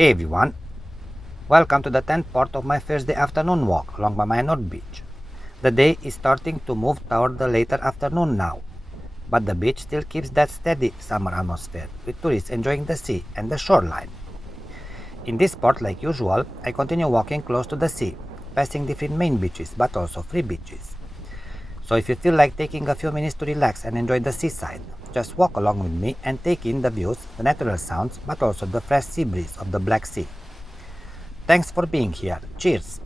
Hey everyone, welcome to the 10th part of my Thursday afternoon walk along Mamaia Nord Beach. The day is starting to move toward the later afternoon now, but the beach still keeps that steady summer atmosphere with tourists enjoying the sea and the shoreline. In this part, like usual, I continue walking close to the sea, passing different main beaches but also free beaches. So if you feel like taking a few minutes to relax and enjoy the seaside, just walk along with me and take in the views, the natural sounds, but also the fresh sea breeze of the Black Sea. Thanks for being here. Cheers!